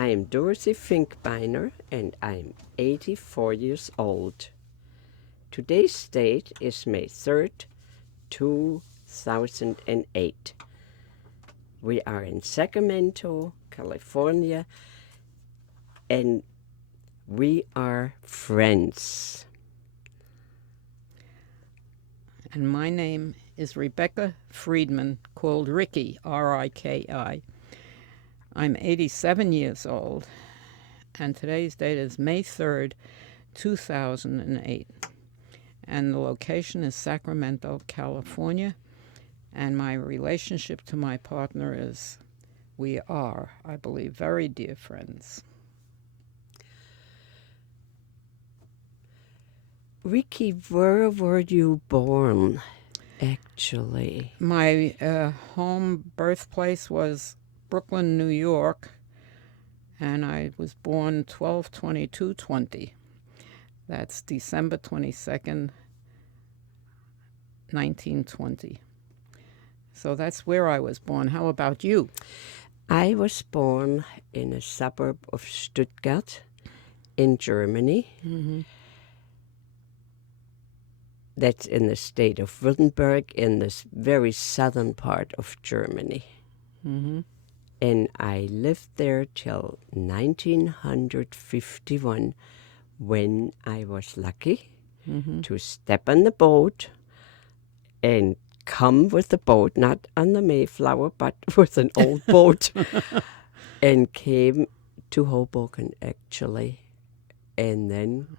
I am Dorothy Finkbeiner, and I'm 84 years old. Today's date is May 3rd, 2008. We are in Sacramento, California, and we are friends. And my name is Rebeca Friedman, called Riki, R-I-K-I. I'm 87 years old, and today's date is May 3rd, 2008. And the location is Sacramento, California. And my relationship to my partner is, we are, I believe, very dear friends. Riki, where were you born, actually? My home birthplace was Brooklyn, New York, and I was born 12/22/20. That's December 22nd, 1920. So that's where I was born. How about you? I was born in a suburb of Stuttgart in Germany. Mm-hmm. That's in the state of Württemberg, in this very southern part of Germany. Mm-hmm. And I lived there till 1951, when I was lucky to step on the boat and come with the boat, not on the Mayflower, but with an old boat, and came to Hoboken, actually, and then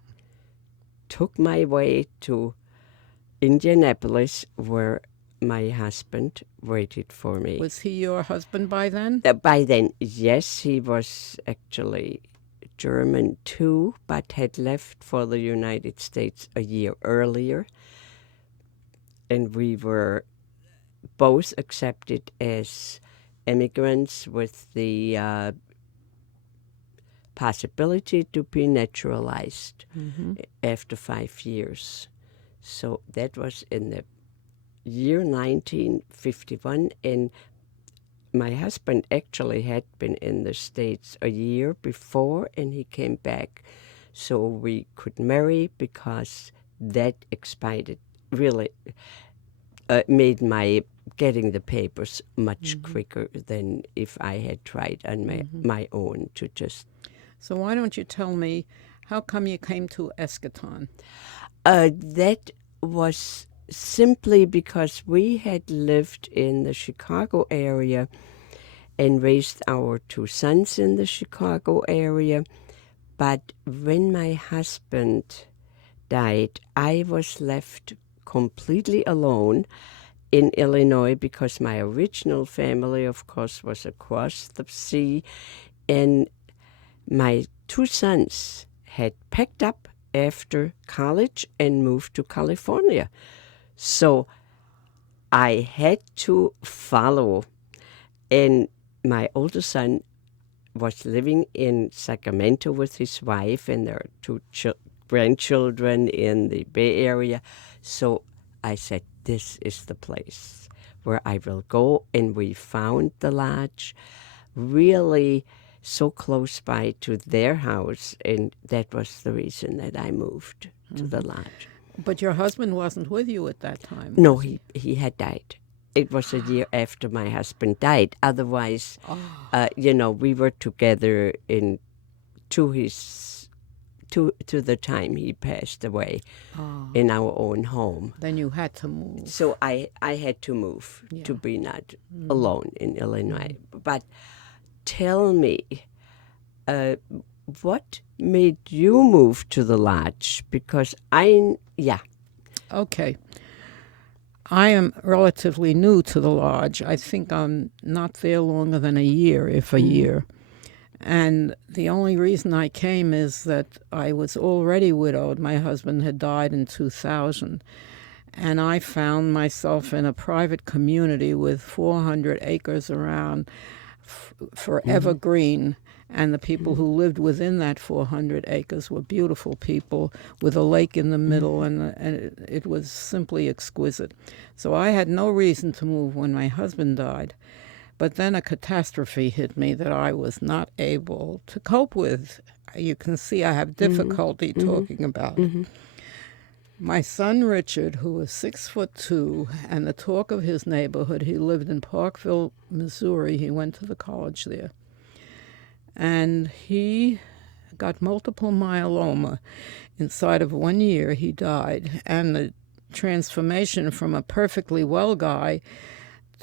took my way to Indianapolis, where my husband waited for me. Was he your husband by then? By then, yes, he was actually German too, but had left for the United States a year earlier. And we were both accepted as immigrants with the possibility to be naturalized after 5 years. So that was in the year 1951, and my husband actually had been in the States a year before, and he came back so we could marry, because that expired, really made my getting the papers much quicker than if I had tried on my own to just... So why don't you tell me, how come you came to Eschaton? That was simply because we had lived in the Chicago area and raised our 2 sons in the Chicago area. But when my husband died, I was left completely alone in Illinois, because my original family, of course, was across the sea. And my 2 sons had packed up after college and moved to California. So I had to follow. And my older son was living in Sacramento with his wife, and there are 2 grandchildren in the Bay Area. So I said, this is the place where I will go. And we found the lodge, really so close by to their house, and that was the reason that I moved to the lodge. But your husband wasn't with you at that time. No, he had died. It was a year after my husband died. Otherwise, we were together to the time he passed away in our own home. Then you had to move. So I had to move to be not alone in Illinois. But tell me, what made you move to the lodge? Because Okay. I am relatively new to the lodge. I think I'm not there longer than a year, if a year. And the only reason I came is that I was already widowed. My husband had died in 2000. And I found myself in a private community with 400 acres around, forever green. And the people who lived within that 400 acres were beautiful people with a lake in the middle, and it was simply exquisite. So I had no reason to move when my husband died. But then a catastrophe hit me that I was not able to cope with. You can see I have difficulty talking about it. My son Richard, who was 6'2", and the talk of his neighborhood, he lived in Parkville, Missouri. He went to the college there. And he got multiple myeloma. Inside of 1 year, he died. And the transformation from a perfectly well guy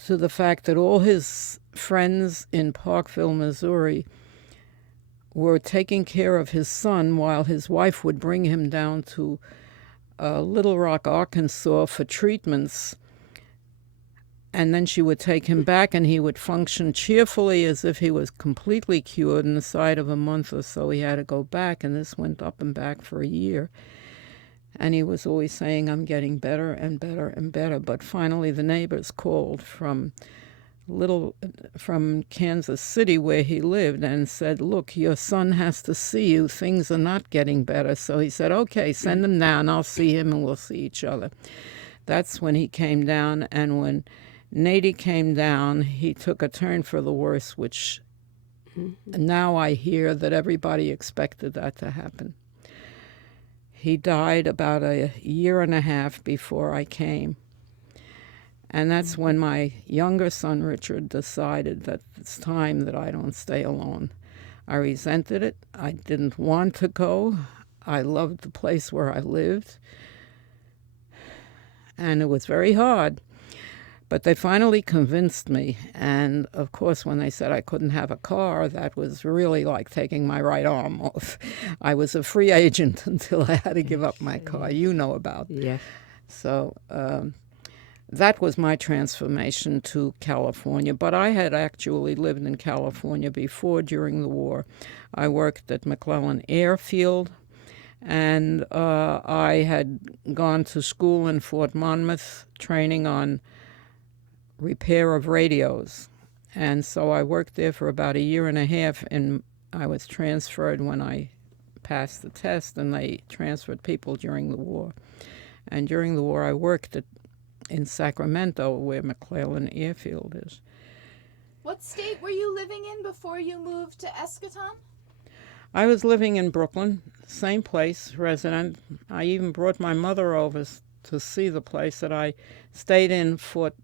to the fact that all his friends in Parkville, Missouri, were taking care of his son while his wife would bring him down to Little Rock, Arkansas for treatments. And then she would take him back, and he would function cheerfully as if he was completely cured. Inside of a month or so, he had to go back, and this went up and back for a year. And he was always saying, I'm getting better and better and better. But finally, the neighbors called from Kansas City, where he lived, and said, look, your son has to see you. Things are not getting better. So he said, okay, send him down. I'll see him, and we'll see each other. That's when he came down, and when Nady came down, he took a turn for the worse, which now I hear that everybody expected that to happen. He died about a year and a half before I came. And that's when my younger son, Richard, decided that it's time that I don't stay alone. I resented it. I didn't want to go. I loved the place where I lived. And it was very hard. But they finally convinced me. And, of course, when they said I couldn't have a car, that was really like taking my right arm off. I was a free agent until I had to give up my car. You know about it. Yes. So that was my transformation to California. But I had actually lived in California before, during the war. I worked at McClellan Airfield, and I had gone to school in Fort Monmouth, training on repair of radios. And so I worked there for about a year and a half, and I was transferred when I passed the test, and they transferred people during the war. And during the war, I worked in Sacramento, where McClellan Airfield is. What state were you living in before you moved to Eskaton? I was living in Brooklyn, same place, resident. I even brought my mother over to see the place that I stayed in Fort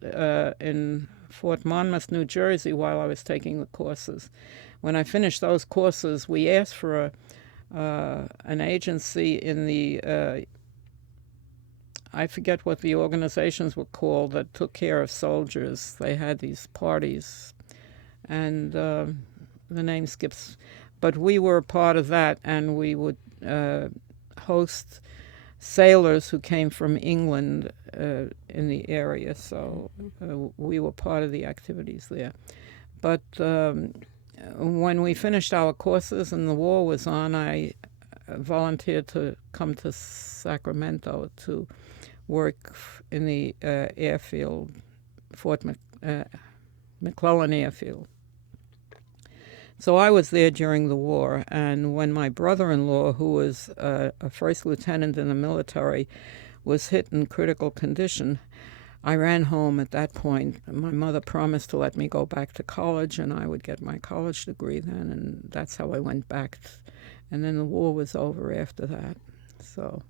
Monmouth, New Jersey, while I was taking the courses. When I finished those courses, we asked for an agency in the I forget what the organizations were called that took care of soldiers. They had these parties, and the name skips. But we were a part of that, and we would host sailors who came from England in the area, so we were part of the activities there. But when we finished our courses and the war was on, I volunteered to come to Sacramento to work in the airfield, McClellan Airfield. So I was there during the war, and when my brother-in-law, who was a first lieutenant in the military, was hit in critical condition, I ran home at that point. My mother promised to let me go back to college, and I would get my college degree then, and that's how I went back. And then the war was over after that. So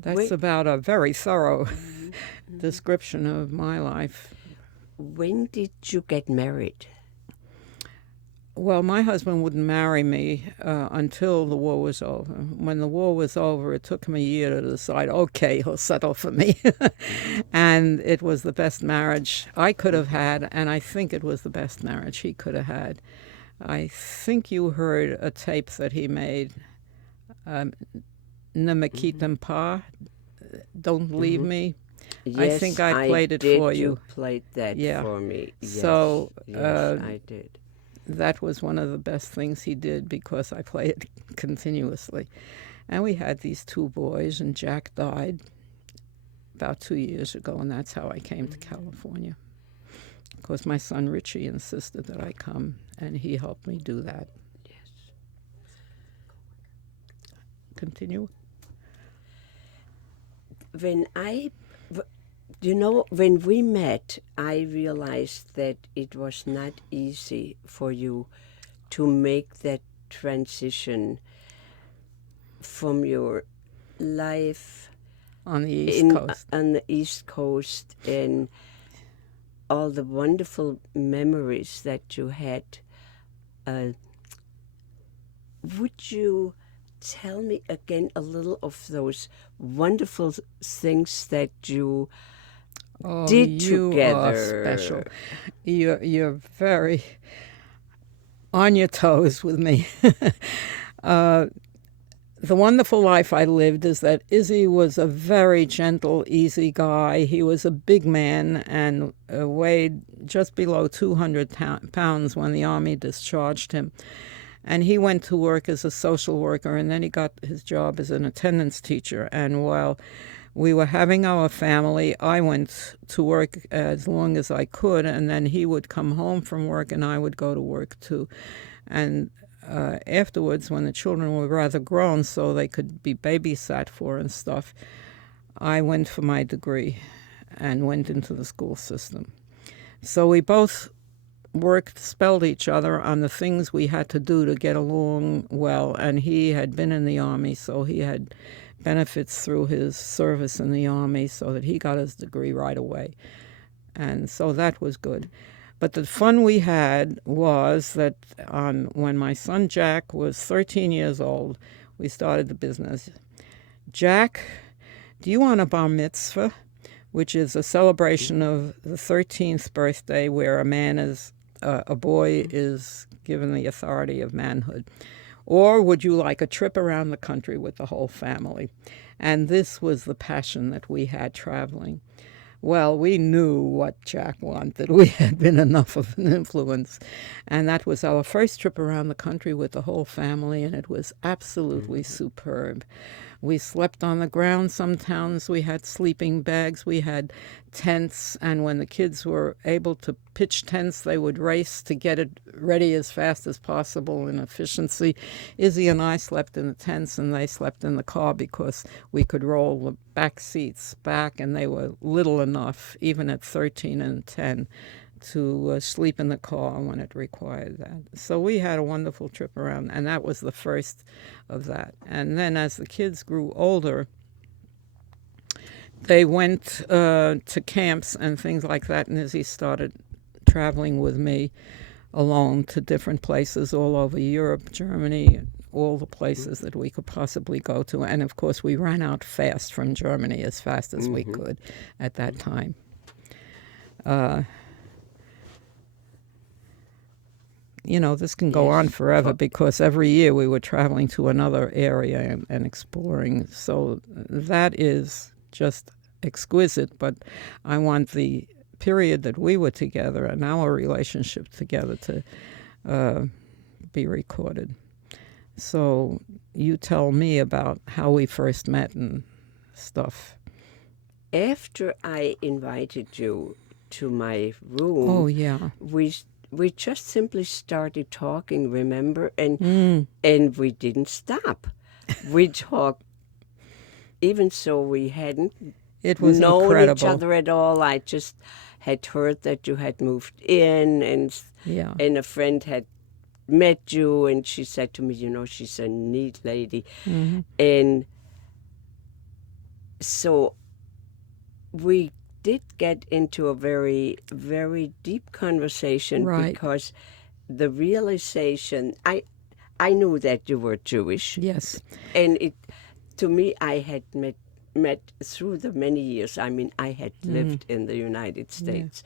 that's about a very thorough description of my life. When did you get married? Well, my husband wouldn't marry me until the war was over. When the war was over, it took him a year to decide, okay, he'll settle for me. And it was the best marriage I could have had, and I think it was the best marriage he could have had. I think you heard a tape that he made, Ne me quitte pas, Don't Leave Me. Yes, I think I played it for you. You played that for me. Yes, So yes, I did. That was one of the best things he did because I played it continuously. And we had these two boys, and Jack died about 2 years ago, and that's how I came to California. Of course, my son Richie insisted that I come, and he helped me do that. Yes. Continue. When I You know, when we met, I realized that it was not easy for you to make that transition from your life On the East Coast. on the East Coast and all the wonderful memories that you had. Would you tell me again a little of those wonderful things that you did you together? are special. You're very on your toes with me. The wonderful life I lived is that Izzy was a very gentle, easy guy. He was a big man and weighed just below 200 pounds when the Army discharged him. And he went to work as a social worker, and then he got his job as an attendance teacher. And while we were having our family, I went to work as long as I could, and then he would come home from work and I would go to work too. And afterwards, when the children were rather grown so they could be babysat for and stuff, I went for my degree and went into the school system. So we both spelled each other on the things we had to do to get along well, and he had been in the Army, so he had benefits through his service in the Army, so that he got his degree right away. And so that was good. But the fun we had was that when my son Jack was 13 years old, we started the business. Jack, do you want a bar mitzvah, which is a celebration of the 13th birthday where a boy is given the authority of manhood? Or would you like a trip around the country with the whole family? And this was the passion that we had traveling. Well, we knew what Jack wanted. We had been enough of an influence. And that was our first trip around the country with the whole family, and it was absolutely superb. We slept on the ground. Some towns we had sleeping bags. We had tents, and when the kids were able to pitch tents, they would race to get it ready as fast as possible in efficiency. Izzy and I slept in the tents, and they slept in the car because we could roll the back seats back, and they were little enough, even at 13 and 10, to sleep in the car when it required that. So we had a wonderful trip around, and that was the first of that. And then as the kids grew older, they went to camps and things like that, and Izzy started traveling with me alone to different places all over Europe, Germany, all the places that we could possibly go to. And of course, we ran out fast from Germany, as fast as we could at that time. This can go on forever because every year we were traveling to another area and exploring. So that is just exquisite, but I want the period that we were together and our relationship together to be recorded. So you tell me about how we first met and stuff. After I invited you to my room, Oh, yeah. we just simply started talking, remember? And we didn't stop. We talked, even so we hadn't known incredible. each other at all. I just had heard that you had moved in, and a friend had met you, and she said to me, she's a neat lady. Mm-hmm. And so we did get into a very, very deep conversation, right, because the realization, I knew that you were Jewish. Yes. And to me, I had met through the many years. I mean, I had lived in the United States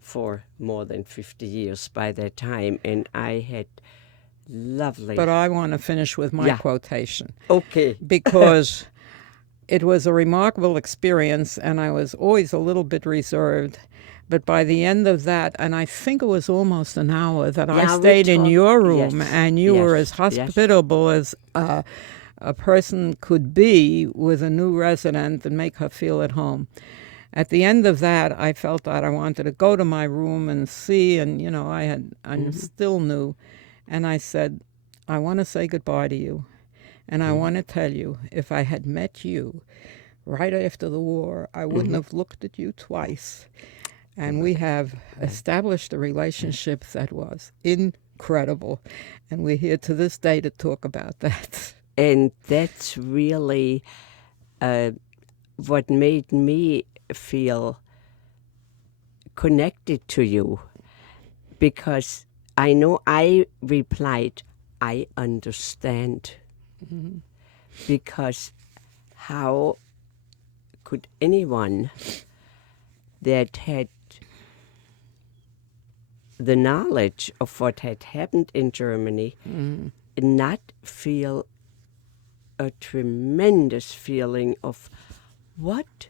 for more than 50 years by that time, and I had lovely... But I want to finish with my quotation. Okay. Because it was a remarkable experience, and I was always a little bit reserved. But by the end of that, and I think it was almost an hour that I stayed in your room, and you were as hospitable as a person could be with a new resident and make her feel at home. At the end of that, I felt that I wanted to go to my room and see, and I still knew. And I said, I want to say goodbye to you. And I want to tell you, if I had met you right after the war, I wouldn't have looked at you twice. And we have established a relationship that was incredible. And we're here to this day to talk about that. And that's really what made me feel connected to you, because I know I replied, I understand. Because how could anyone that had the knowledge of what had happened in Germany not feel a tremendous feeling of what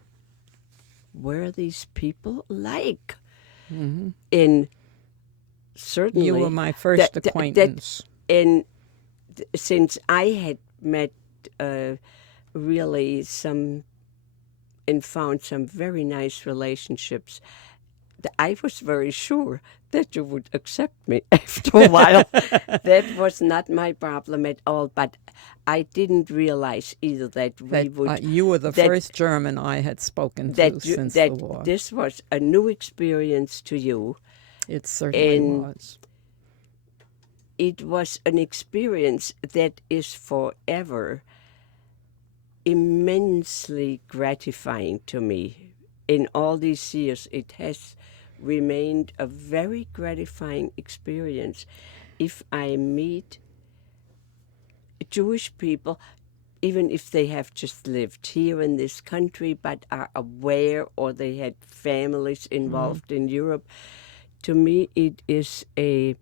were these people like? And certainly You were my first acquaintance. And since I had met really some and found some very nice relationships, I was very sure that you would accept me after a while. That was not my problem at all, but I didn't realize either that we would... you were the first German I had spoken to since the war. This was a new experience to you. It certainly was. It was an experience that is forever immensely gratifying to me. In all these years, it has remained a very gratifying experience. If I meet Jewish people, even if they have just lived here in this country but are aware or they had families involved in Europe, to me it is a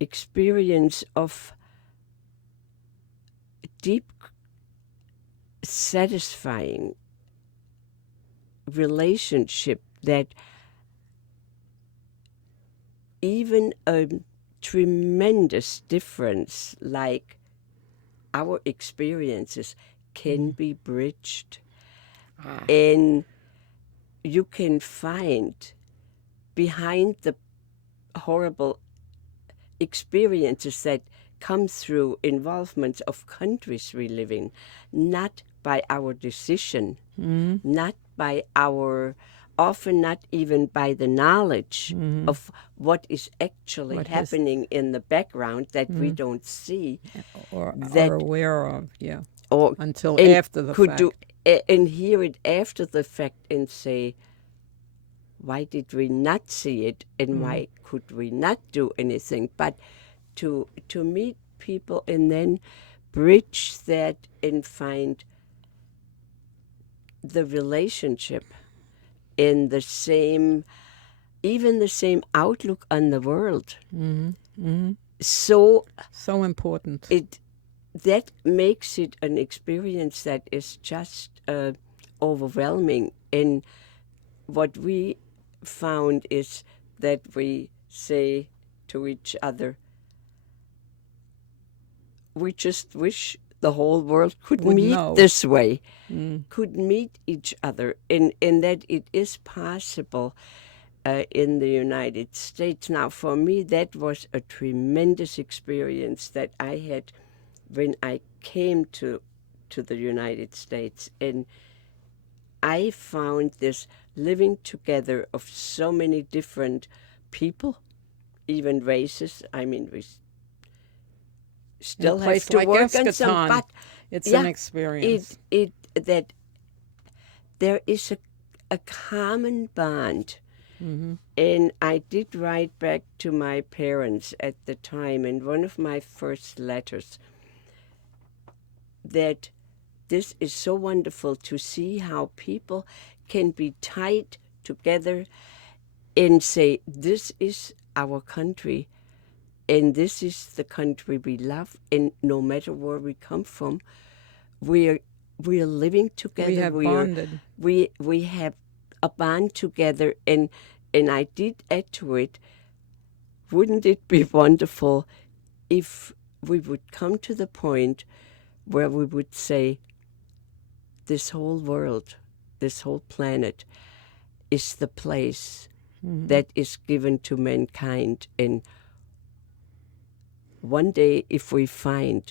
experience of deep, satisfying relationship that even a tremendous difference like our experiences can be bridged. And you can find behind the horrible experiences that come through involvements of countries we live in, not by our decision, not by our, often not even by the knowledge of what is actually happening in the background that we don't see. Or that, are aware of, or until after the fact. And hear it after the fact and say, why did we not see it and why could we not do anything? But to meet people and then bridge that and find the relationship in the same, even the same outlook on the world. So important. That makes it an experience that is just overwhelming. And what we found is that we say to each other, we just wish the whole world could meet this way, could meet each other, and that it is possible in the United States. Now, for me, that was a tremendous experience that I had when I came to the United States. And I found this living together of so many different people, even races. I mean, we still have to like work Eskaton, on some, but it's an experience. That there is a common bond. And I did write back to my parents at the time in one of my first letters that this is so wonderful to see how people can be tied together and say, this is our country, and this is the country we love, and no matter where we come from, we're living together. We have bonded. We have a bond together, and I did add to it, wouldn't it be wonderful if we would come to the point where we would say, this whole world, this whole planet is the place that is given to mankind. And one day, if we find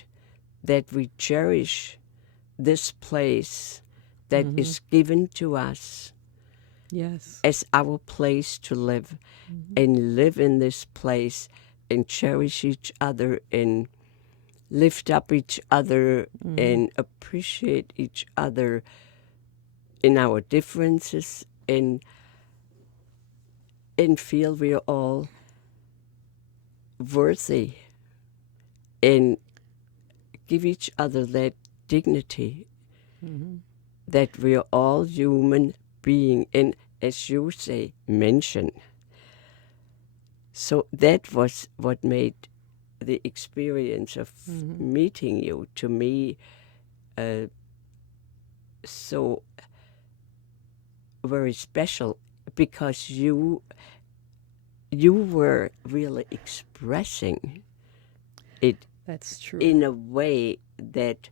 that we cherish this place that is given to us Yes. as our place to live, and live in this place and cherish each other and lift up each other and appreciate each other in our differences, and feel we are all worthy, and give each other that dignity that we are all human being, and as you say, mention. So that was what made the experience of meeting you, to me, so very special, because you were really expressing it That's true. in a way that,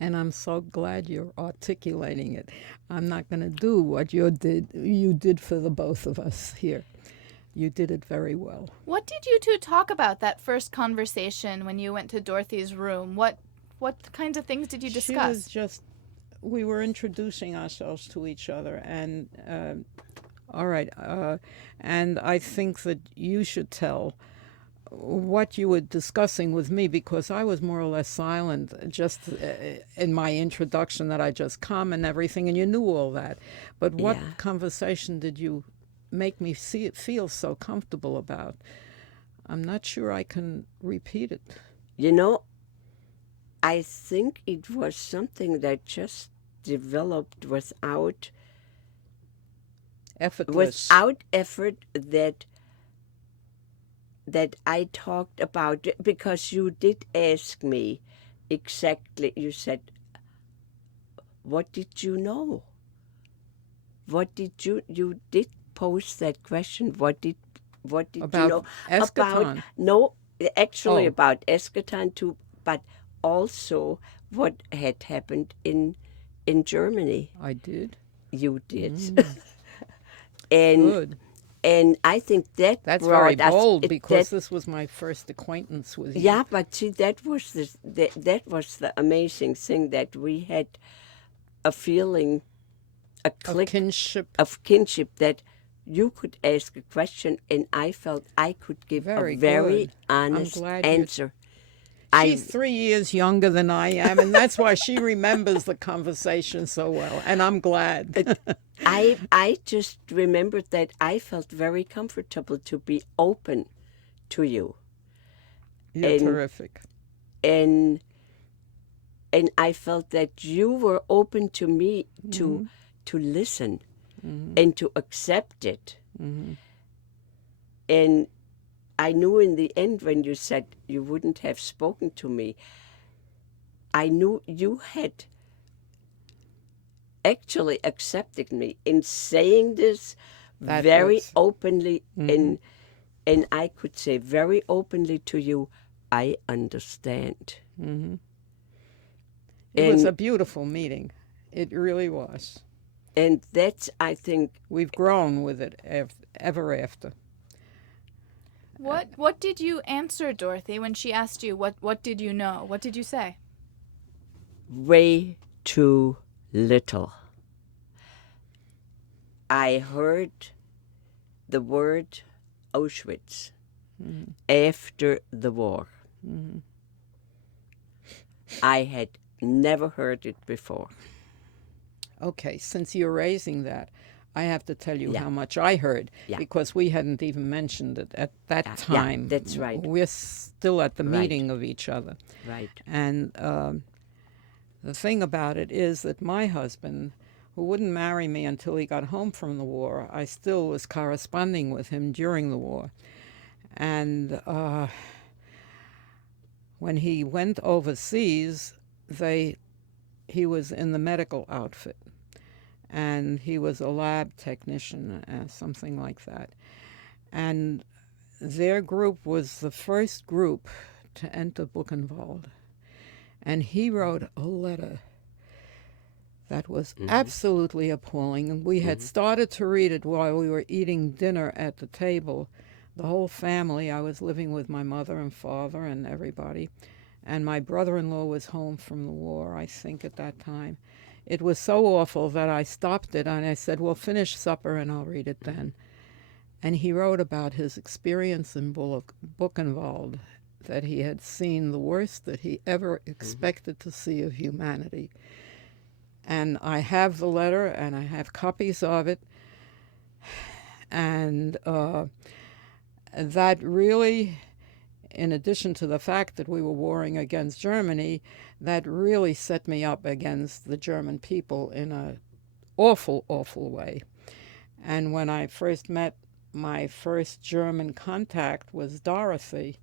And I'm so glad you're articulating it. I'm not going to do what you did for the both of us here. You did it very well. What did you two talk about that first conversation when you went to Dorothy's room? What kinds of things did you discuss? We were introducing ourselves to each other, and all right, and I think that you should tell what you were discussing with me, because I was more or less silent just in my introduction, that I just come and everything, and you knew all that. But what conversation did you make me feel so comfortable about? I'm not sure I can repeat it. you know, I think it was something that just developed without Effortless. effort, that I talked about, because you did ask me exactly. You said, "What did you know? What did you did pose that question? What did About you know Eskaton. about?" No, actually Oh. about Eschaton too, but also what had happened in Germany. I did. You did, and Good. and I think that's Very brought us. bold, because this was my first acquaintance with you. Yeah, but see, that was that was the amazing thing, that we had a feeling, a click Of kinship. that you could ask a question, and I felt I could give Very a very good. I'm honest glad you- answer. She's 3 years younger than I am, and that's why she remembers the conversation so well, and I'm glad. I just remembered that I felt very comfortable to be open to you, You're and- terrific. and I felt that you were open to me to listen and to accept it. And I knew in the end, when you said you wouldn't have spoken to me, I knew you had actually accepted me in saying this That very was- openly, and I could say very openly to you, I understand. It was And- a beautiful meeting. It really was. And that's, I think, We've grown with it ever after. What did you answer Dorothy when she asked you what did you know? What did you say? way too little. I heard the word Auschwitz after the war. I had never heard it before. Okay, since you're raising that, I have to tell you Yeah. how much I heard, Yeah. because we hadn't even mentioned it at that Yeah, time. that's right. We're still at the Right. meeting of each other. Right. And the thing about it is that my husband, who wouldn't marry me until he got home from the war, I still was corresponding with him during the war. And when he went overseas, he was in the medical outfit, and he was a lab technician, something like that. And their group was the first group to enter Buchenwald. And he wrote a letter that was absolutely appalling. And we had started to read it while we were eating dinner at the table. The whole family. I was living with my mother and father and everybody. And my brother-in-law was home from the war, I think, at that time. It was so awful that I stopped it and I said, well, finish supper and I'll read it then. And he wrote about his experience in Buchenwald, that he had seen the worst that he ever expected to see of humanity. And I have the letter and I have copies of it. And that really, in addition to the fact that we were warring against Germany, that really set me up against the German people in an awful, awful way. And when I first met my first German contact was Dorothy,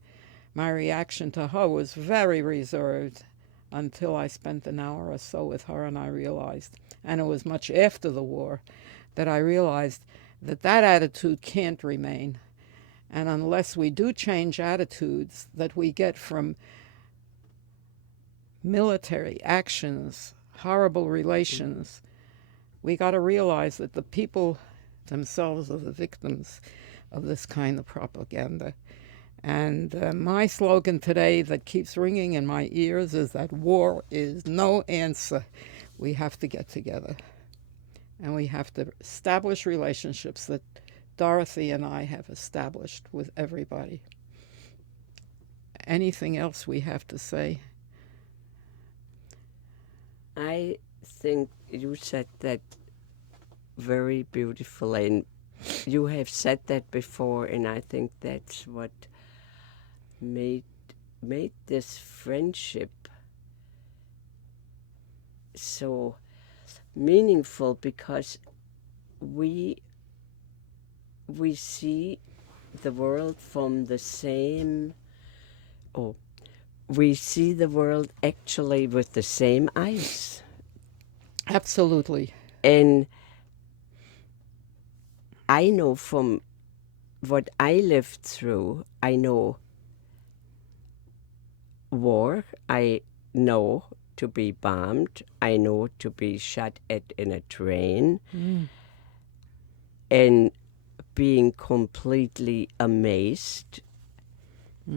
my reaction to her was very reserved until I spent an hour or so with her and I realized, and it was much after the war, that I realized that that attitude can't remain. And unless we do change attitudes that we get from military actions, horrible relations, we got to realize that the people themselves are the victims of this kind of propaganda. And my slogan today that keeps ringing in my ears is that war is no answer. We have to get together. And we have to establish relationships that Dorothy and I have established with everybody. Anything else we have to say? I think you said that very beautiful, and you have said that before, and I think that's what made this friendship so meaningful, because we see the world from the same, we see the world actually with the same eyes. Absolutely. And I know from what I lived through, I know war, I know to be bombed, I know to be shot at in a train, and being completely amazed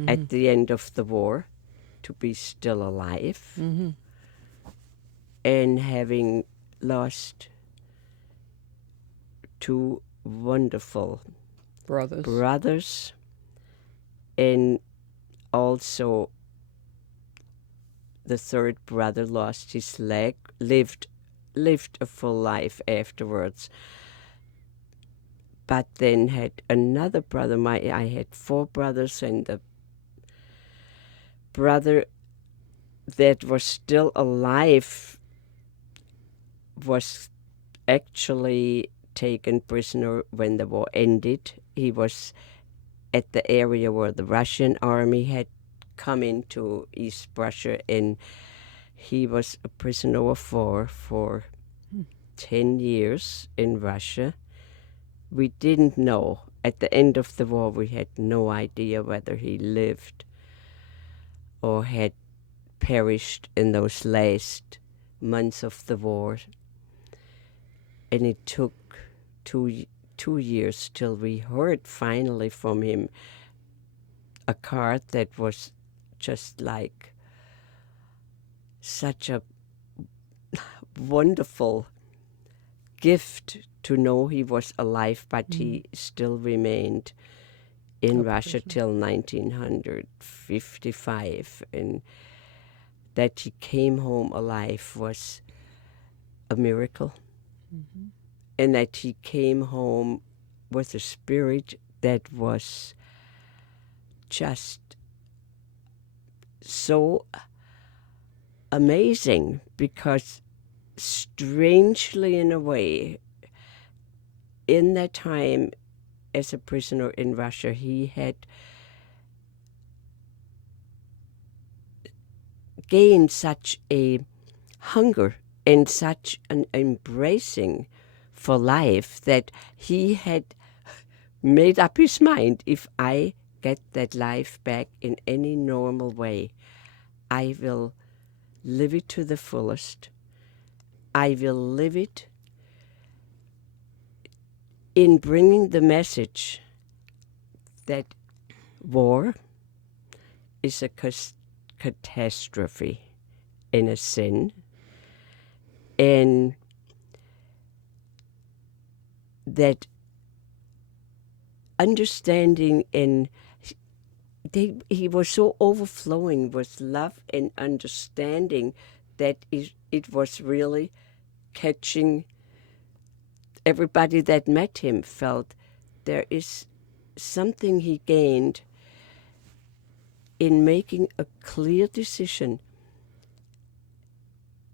at the end of the war to be still alive, and having lost two wonderful brothers, and also the third brother lost his leg, lived a full life afterwards, but then had another brother. I had four brothers, and the brother that was still alive was actually taken prisoner when the war ended. He was at the area where the Russian army had come into East Prussia, and he was a prisoner of war for 10 years in Russia. We didn't know. At the end of the war, we had no idea whether he lived or had perished in those last months of the war. And it took two years till we heard finally from him a card that was just like such a wonderful gift to know he was alive, but he still remained in Russia till 1955, and that he came home alive was a miracle. And that he came home with a spirit that was just so amazing, because strangely in a way, in that time as a prisoner in Russia, he had gained such a hunger and such an embracing for life that he had made up his mind, if I get that life back in any normal way, I will live it to the fullest. I will live it in bringing the message that war is a catastrophe and a sin, and that understanding, and he was so overflowing with love and understanding that it was really catching. Everybody that met him felt there is something he gained in making a clear decision.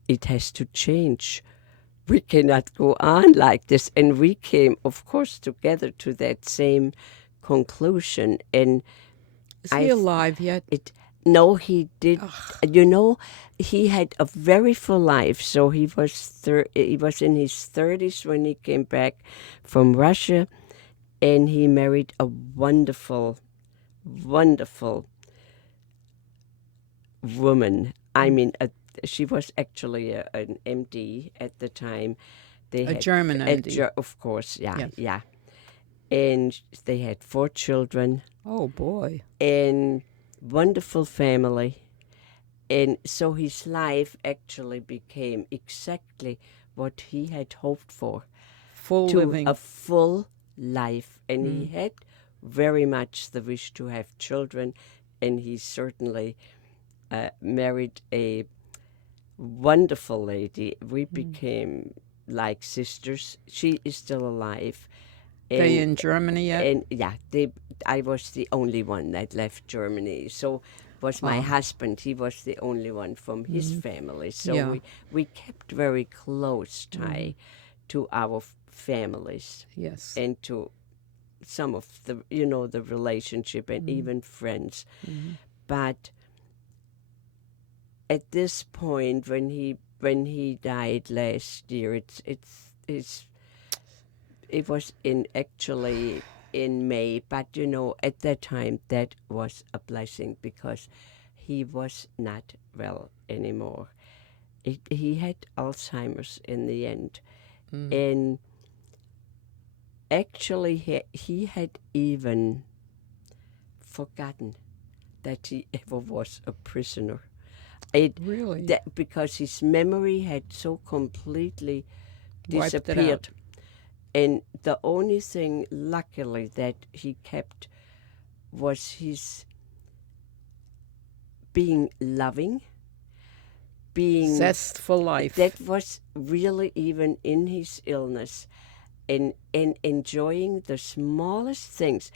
It has to change. We cannot go on like this. And we came, of course, together to that same conclusion. And Is he alive yet? No, he did. He had a very full life. So he was in his 30s when he came back from Russia, and he married a wonderful, wonderful woman. I mean, she was actually an MD at the time. They a German MD. Of course, yeah, Yes. yeah. And they had 4 children. Oh, boy. And wonderful family. And so his life actually became exactly what he had hoped for. Full living. A full life. And he had very much the wish to have children. And he certainly married a wonderful lady. We became like sisters. She is still alive. They in Germany yet? And yeah, I was the only one that left Germany. So was my husband. He was the only one from his family. So we kept very close tie to our families. Yes. And to some of the the relationship and even friends. But at this point, when he died last year, it was actually in May, but at that time that was a blessing because he was not well anymore. He had Alzheimer's in the end, and actually he had even forgotten that he ever was a prisoner. Really? Because his memory had so completely Wiped it disappeared. out. And the only thing, luckily, that he kept was his being loving, being Zest for life. That was really even in his illness, and enjoying the smallest things.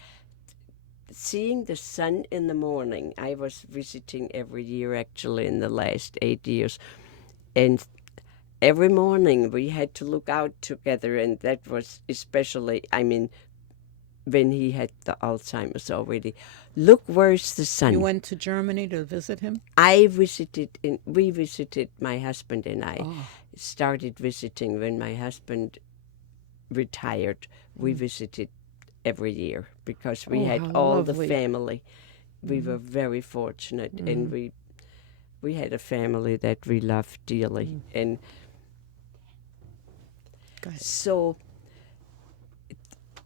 Seeing the sun in the morning. I was visiting every year, actually, in the last 8 years. And every morning we had to look out together, and that was especially, when he had the Alzheimer's already. Look, where's the sun? You went to Germany to visit him? We visited, my husband and I started visiting when my husband retired. We visited every year because we had all lovely. the family. We were very fortunate, and we had a family that we loved dearly. And so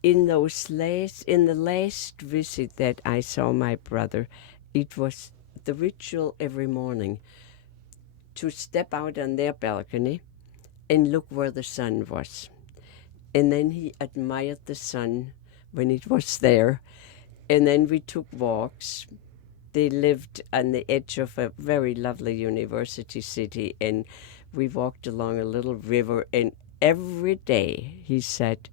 in the last visit that I saw my brother, it was the ritual every morning to step out on their balcony and look where the sun was. And then he admired the sun when it was there. And then we took walks. They lived on the edge of a very lovely university city, and we walked along a little river, and every day he said,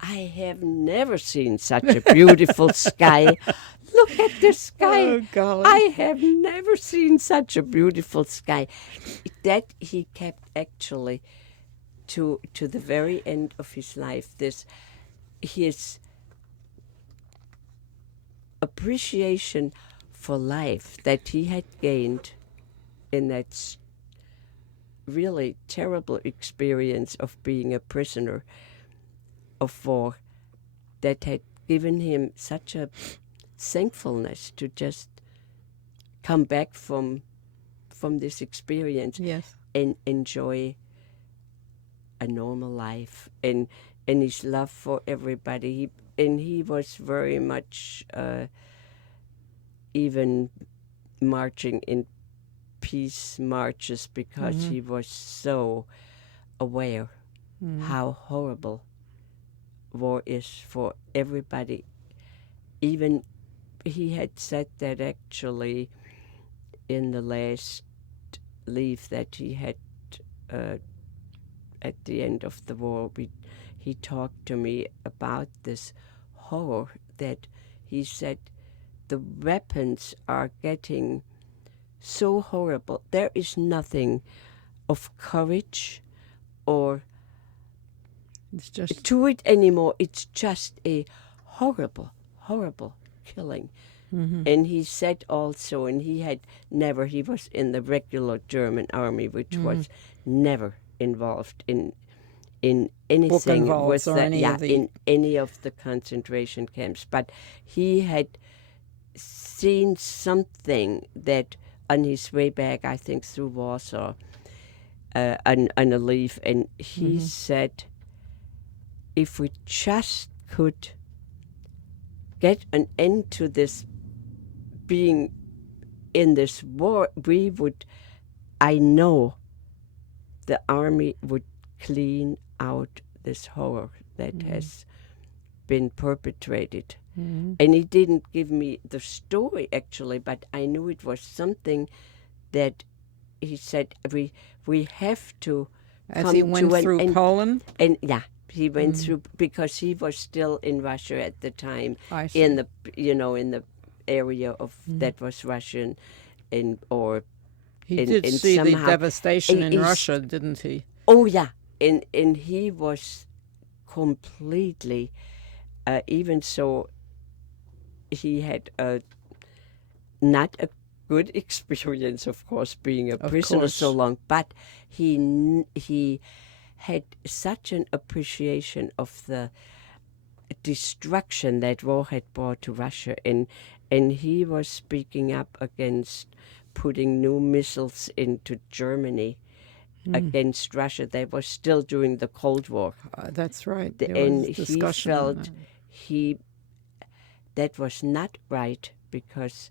I have never seen such a beautiful sky. Look at the sky. Oh, golly. I have never seen such a beautiful sky. That he kept actually to the very end of his life. His appreciation for life that he had gained in that really terrible experience of being a prisoner of war, that had given him such a thankfulness to just come back from this experience and enjoy a normal life, and his love for everybody. He was very much even marching in peace marches because he was so aware how horrible war is for everybody. Even he had said that actually in the last leave that he had at the end of the war. He talked to me about this horror that he said the weapons are getting so horrible. There is nothing of courage or It's just to it anymore. It's just a horrible, horrible killing. And he said also, and he was in the regular German army, which was never involved in anything involves or any of the... in any of the concentration camps. But he had seen something that on his way back, I think through Warsaw, on a leave, and he said, if we just could get an end to this being in this war, I know the army would clean out this horror that has been perpetrated. And he didn't give me the story actually, but I knew it was something that he said we have to As come he went to through Poland? And yeah, he went through because he was still in Russia at the time, I see. in the area of that was Russian, or He did see the somehow- devastation in he's- Russia, didn't he? Oh yeah, and he was completely, even so, he had not a good experience, of course, being a prisoner so course. long, but he had such an appreciation of the destruction that war had brought to Russia, and he was speaking up against putting new missiles into Germany against Russia. That was still during the Cold War. That's right. There And was he discussion on felt that. that was not right because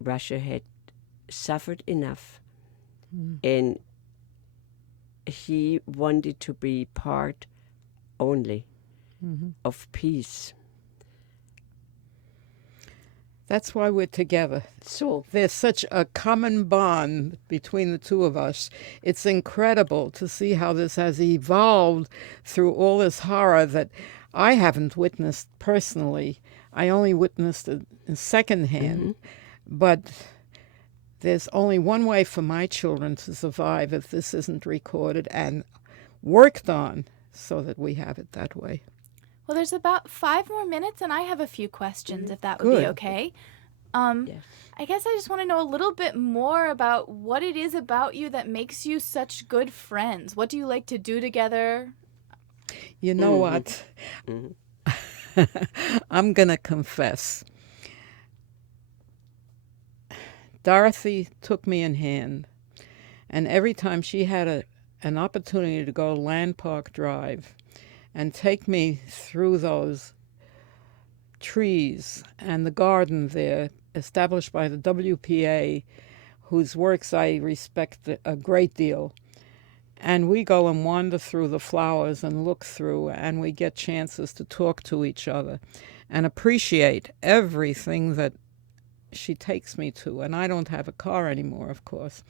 Russia had suffered enough, and he wanted to be part only of peace. That's why we're together. So There's such a common bond between the two of us. It's incredible to see how this has evolved through all this horror that I haven't witnessed personally. I only witnessed it in secondhand. But there's only one way for my children to survive if this isn't recorded and worked on so that we have it that way. Well, there's about 5 more minutes, and I have a few questions, if that would be Good. okay. yes. I guess I just want to know a little bit more about what it is about you that makes you such good friends. What do you like to do together? You know what? I'm going to confess. Dorothy took me in hand, and every time she had an opportunity to go to Land Park Drive and take me through those trees and the garden there established by the WPA, whose works I respect a great deal, and we go and wander through the flowers and look through, and we get chances to talk to each other and appreciate everything that she takes me to. And I don't have a car anymore, of course.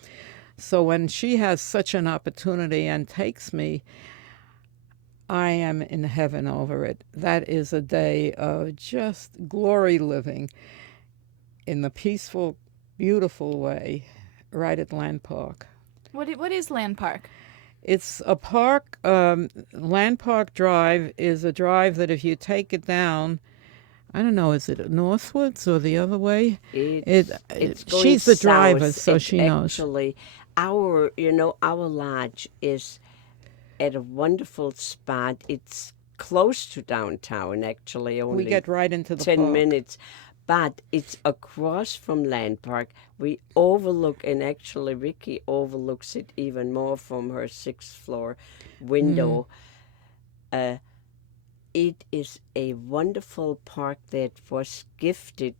So when she has such an opportunity and takes me, I am in heaven over it. That is a day of just glory living in the peaceful, beautiful way right at Land Park. What is Land Park? It's a park. Land Park Drive is a drive that if you take it down, I don't know, is it northwards or the other way? It's going She's the driver, south. so she knows. Actually, our lodge is at a wonderful spot. It's close to downtown, actually, only We get right into the 10 park. minutes. But it's across from Land Park. We overlook, and actually Riki overlooks it even more from her 6th floor window. It is a wonderful park that was gifted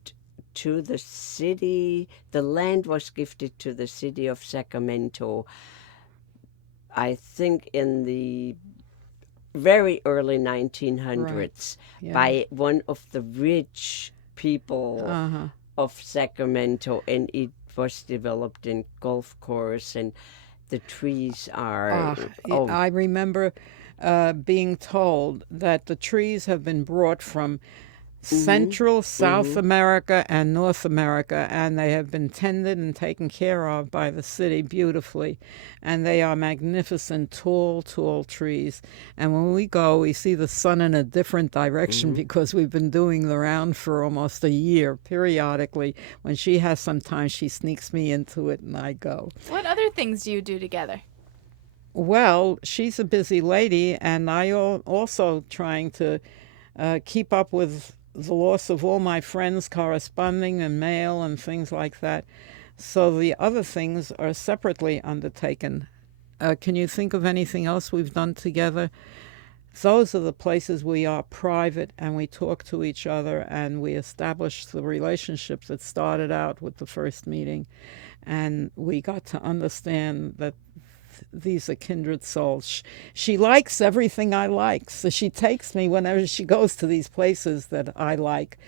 to the city. The land was gifted to the city of Sacramento, I think in the very early 1900s, Yeah. by one of the rich people of Sacramento, and it was developed in golf course, and the trees are I remember being told that the trees have been brought from Central, South America, and North America, and they have been tended and taken care of by the city beautifully. And they are magnificent, tall, tall trees. And when we go, we see the sun in a different direction because we've been doing the round for almost a year, periodically. When she has some time, she sneaks me into it, and I go. What other things do you do together? Well, she's a busy lady, and I also trying to keep up with the loss of all my friends, corresponding and mail and things like that. So the other things are separately undertaken. Can you think of anything else we've done together? Those are the places we are private and we talk to each other and we establish the relationships that started out with the first meeting. And we got to understand that these are kindred souls. She likes everything I like, so she takes me whenever she goes to these places that I like.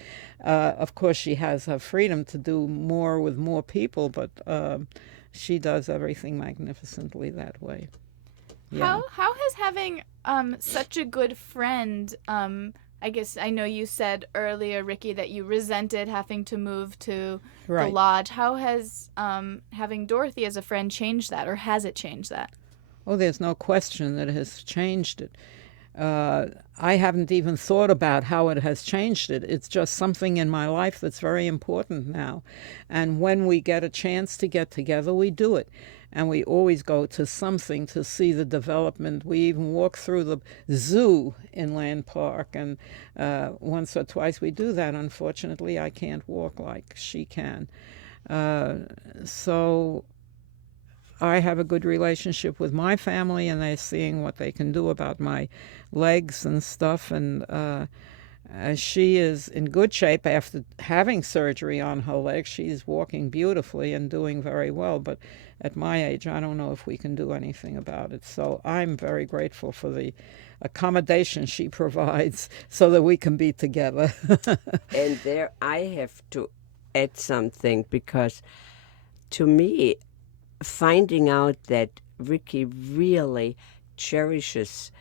Of course, she has her freedom to do more with more people, but she does everything magnificently that way. Yeah. How has having such a good friend, I guess I know you said earlier, Riki, that you resented having to move to the lodge. How has having Dorothy as a friend changed that, or has it changed that? Oh, there's no question that it has changed it. I haven't even thought about how it has changed it. It's just something in my life that's very important now. And when we get a chance to get together, we do it. And we always go to something to see the development. We even walk through the zoo in Land Park, and once or twice we do that. Unfortunately, I can't walk like she can. So I have a good relationship with my family, and they're seeing what they can do about my legs and stuff. And she is in good shape after having surgery on her legs. She's walking beautifully and doing very well. But at my age, I don't know if we can do anything about it. So I'm very grateful for the accommodation she provides so that we can be together. And there I have to add something, because to me, finding out that Riki really cherishes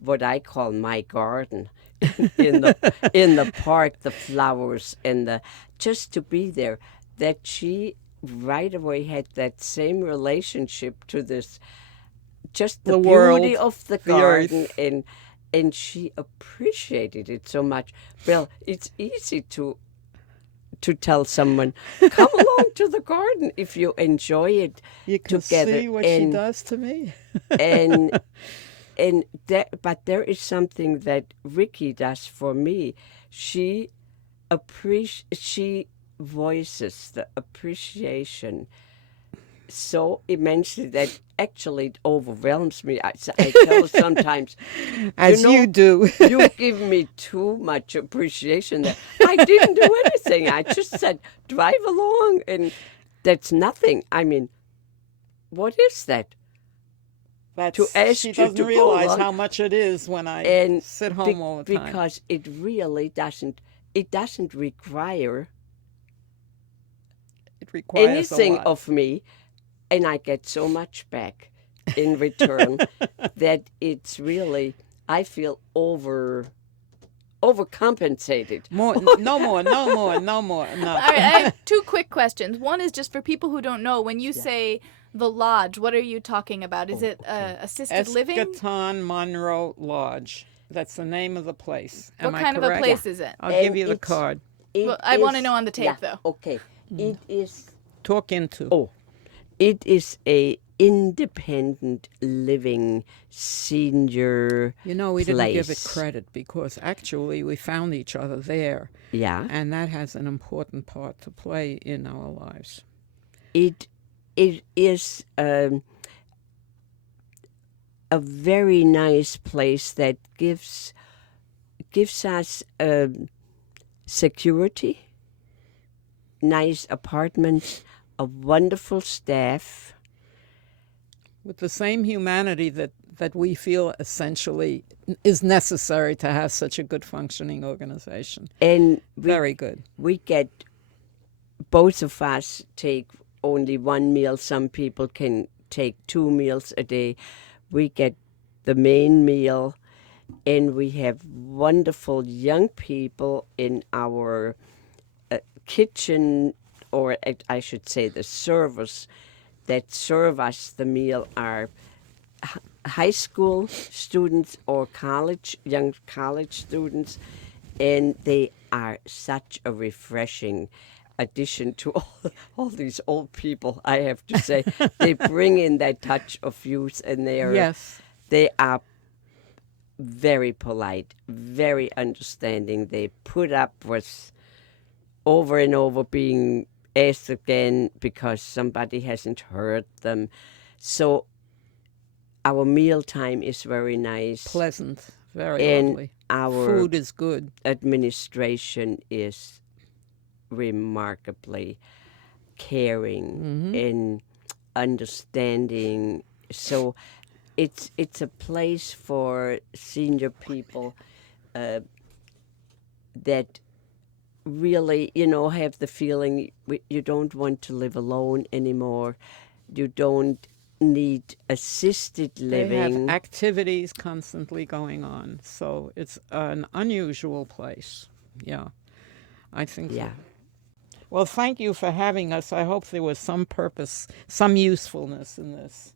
what I call my garden in the park, the flowers and the just to be there, that she right away had that same relationship to this, just the beauty world, of the the garden, earth. and she appreciated it so much. Well, it's easy to tell someone, come along to the garden if you enjoy it You can together. see what she does to me. and but there is something that Riki does for me. She voices the appreciation so immensely that actually it overwhelms me. I tell her sometimes, As you do. you give me too much appreciation. That I didn't do anything. I just said, drive along, and that's nothing. I mean, what is that? To ask she you doesn't to go realize along. how much it is when I sit home all the time. Because it really doesn't. It doesn't require It requires anything a lot. of me, and I get so much back in return that it's really, I feel overcompensated. No more. No. All right, I have two quick questions. One is just for people who don't know, when you say the lodge, what are you talking about? Is it assisted living? Eschaton Monroe Lodge. That's the name of the place. Am What I kind of a correct? place is it? I'll And give you the it's- card. Well, I want to know on the tape, though. Okay. It is. Talk into. Oh, it is a independent living senior. You know, we didn't give it place. credit because actually we found each other there, Yeah. and that has an important part to play in our lives. It is a very nice place that gives us security. nice apartments, a wonderful staff. With the same humanity that we feel essentially is necessary to have such a good functioning organization. And very good. We get, both of us take only one meal. Some people can take 2 meals a day. We get the main meal, and we have wonderful young people in our kitchen, or I should say the servers that serve us the meal are high school students or young college students, and they are such a refreshing addition to all these old people, I have to say. They bring in that touch of youth, and they are very polite, very understanding. They put up with over and over being asked again because somebody hasn't heard them. So our mealtime is very nice. Pleasant, very lovely. Our food is good. Administration is remarkably caring and understanding. So it's a place for senior people that really, have the feeling you don't want to live alone anymore. You don't need assisted living. They have activities constantly going on, so it's an unusual place. Yeah, I think so. Well, thank you for having us. I hope there was some purpose, some usefulness in this.